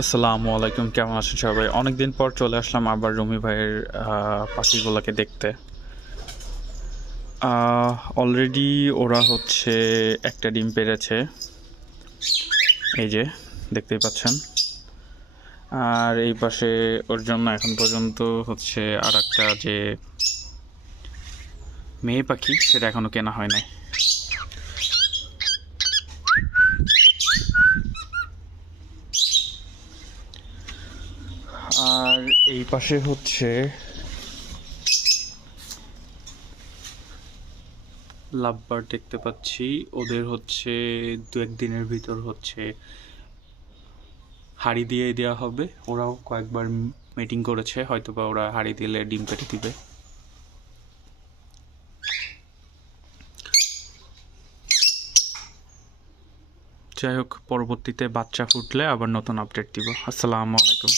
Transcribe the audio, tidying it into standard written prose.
আসসালামু আলাইকুম, কেমন আছেন সবাই? অনেকদিন পর চলে আসলাম আবার রুমি ভাইয়ের পাখিগুলোকে দেখতে। অলরেডি ওরা হচ্ছে একটা ডিম পেড়েছে, এই যে দেখতেই পাচ্ছেন। আর এই পাশে ওর জন্য এখন পর্যন্ত হচ্ছে আর একটা যে মেয়ে পাখি, সেটা এখনো কেনা হয় নাই। আর এই পাশে হচ্ছে লাভবার্ড দেখতে পাচ্ছি। ওদের হচ্ছে দু একদিনের ভিতর হচ্ছে হাঁড়ি দিয়ে দেওয়া হবে। ওরাও কয়েকবার মিটিং করেছে, হয়তোবা ওরা হাঁড়ি দিলে ডিম পেড়ে দিবে। যাই হোক, পরবর্তীতে বাচ্চা ফুটলে আবার নতুন আপডেট দিব। আসসালামু আলাইকুম।